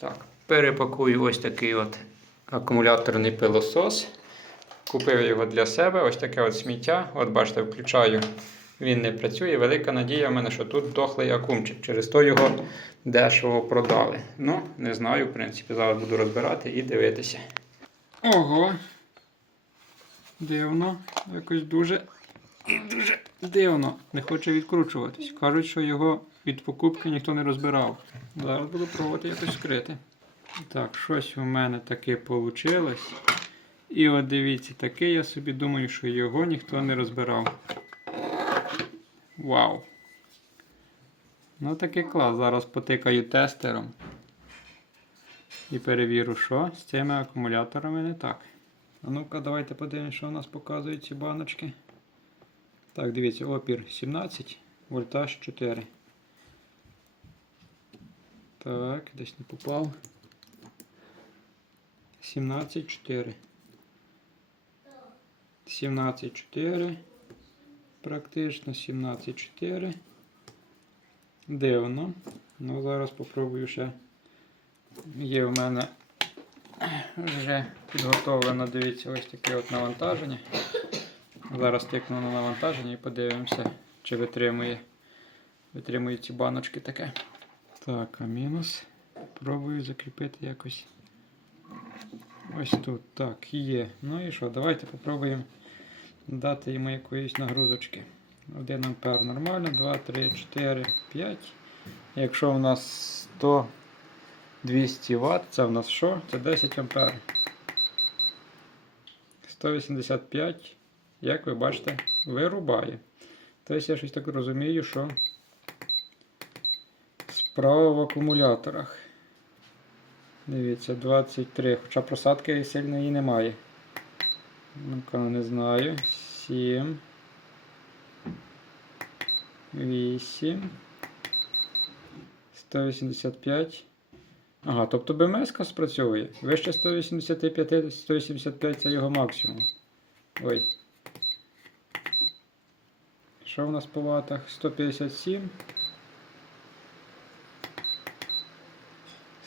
Так, перепакую ось такий от акумуляторний пилосос. Купив його для себе, ось таке от сміття. От бачите, включаю, він не працює. Велика надія в мене, що тут дохлий акумчик. Через то його дешево продали. Ну, не знаю, в принципі, зараз буду розбирати і дивитися. Ого. Дивно, якось дуже і дуже дивно. Не хоче відкручуватись. Кажуть, що його від покупки ніхто не розбирав. Зараз буду пробувати якось вскрити. Так, щось у мене таке вийшло. І от дивіться, таке я собі думаю, що його ніхто не розбирав. Вау! Ну такий клас. Зараз потикаю тестером. І перевірю, що з цими акумуляторами не так. А ну-ка, давайте подивимося, що у нас показують ці баночки. Так, дивіться, опір 17, вольтаж 4. Так, десь не попав. 17,4. 17,4. Практично 17,4. Дивно. Ну, зараз попробую ще. Є в мене вже підготовлено, дивіться, ось таке от навантаження. Зараз тикну на навантаження і подивимося, чи витримує, витримує ці баночки таке. Так, а мінус. Пробую закріпити якось. Ось тут. Так, є. Ну і що? Давайте попробуємо дати йому якоїсь нагрузочки. 1 ампер нормально, 2, 3, 4, 5. Якщо у нас 100 200 Вт, це в нас що? Це 10 ампер. 185, як ви бачите, вирубає. Тобто я щось так розумію, що справа в акумуляторах. Дивіться, 23. Хоча просадки сильної немає. Ну-ка, не знаю. 7. 8. 185. Ага, тобто БМС спрацьовує. Вище 185, 185 це його максимум. Ой. Що в нас по ватах? 157.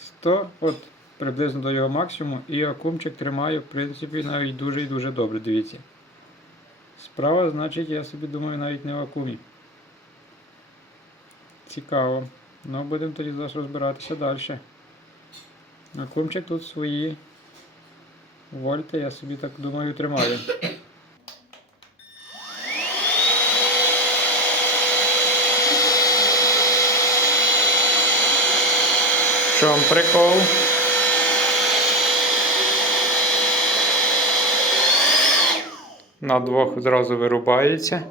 100, от приблизно до його максимуму. І акумчик тримає, в принципі, навіть дуже і дуже добре, дивіться. Справа, значить, я собі думаю, навіть не в акумі. Цікаво. Ну, будемо тоді зараз розбиратися далі. Акумчик тут свої вольти, я собі так думаю, тримаю. Чому прикол? На двох зразу вирубається.